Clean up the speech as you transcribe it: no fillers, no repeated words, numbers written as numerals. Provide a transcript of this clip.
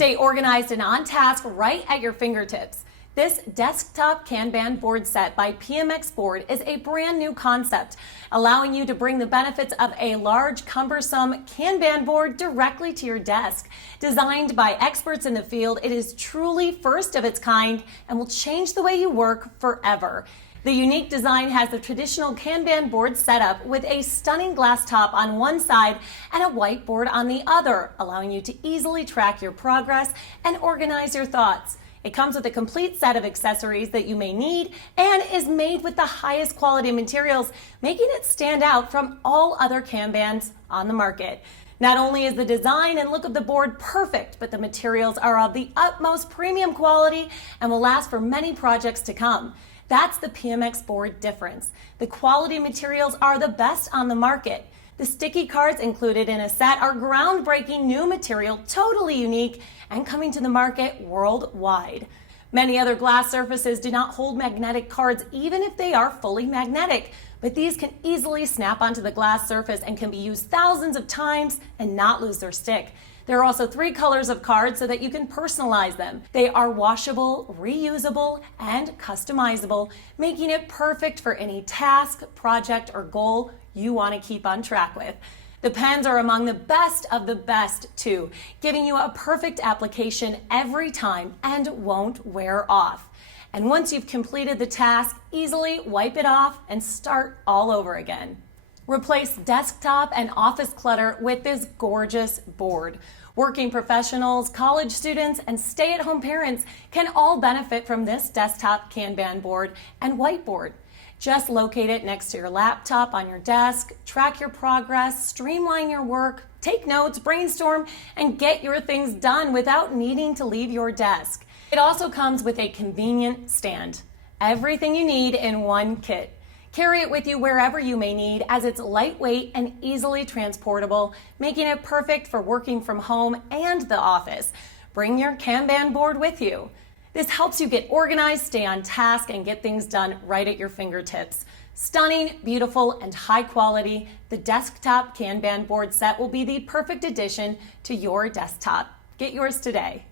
Stay organized and on task right at your fingertips. This desktop Kanban board set by PMXBOARD is a brand new concept, allowing you to bring the benefits of a large, cumbersome Kanban board directly to your desk. Designed by experts in the field, it is truly first of its kind and will change the way you work forever. The unique design has the traditional Kanban board setup with a stunning glass top on one side and a whiteboard on the other, allowing you to easily track your progress and organize your thoughts. It comes with a complete set of accessories that you may need and is made with the highest quality materials, making it stand out from all other Kanbans on the market. Not only is the design and look of the board perfect, but the materials are of the utmost premium quality and will last for many projects to come. That's the PMXBOARD difference. The quality materials are the best on the market. The sticky cards included in a set are groundbreaking new material, totally unique, and coming to the market worldwide. Many other glass surfaces do not hold magnetic cards, even if they are fully magnetic, but these can easily snap onto the glass surface and can be used thousands of times and not lose their stick. There are also 3 colors of cards so that you can personalize them. They are washable, reusable, and customizable, making it perfect for any task, project, or goal you want to keep on track with. The pens are among the best of the best too, giving you a perfect application every time and won't wear off. And once you've completed the task, easily wipe it off and start all over again. Replace desktop and office clutter with this gorgeous board. Working professionals, college students, and stay-at-home parents can all benefit from this desktop Kanban board and whiteboard. Just locate it next to your laptop on your desk, track your progress, streamline your work, take notes, brainstorm, and get your things done without needing to leave your desk. It also comes with a convenient stand. Everything you need in one kit. Carry it with you wherever you may need, as it's lightweight and easily transportable, making it perfect for working from home and the office. Bring your Kanban board with you. This helps you get organized, stay on task, and get things done right at your fingertips. Stunning, beautiful, and high quality, the desktop Kanban board set will be the perfect addition to your desktop. Get yours today.